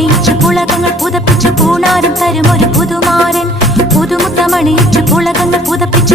മണിയിച്ച് പുളകങ്ങൾ പുതപ്പിച്ച് പൂണാരും തരും ഒരു പുതുമാരൻ പുതുമുത്ത മണിയിച്ച് പുളകങ്ങൾ പുതപ്പിച്ച്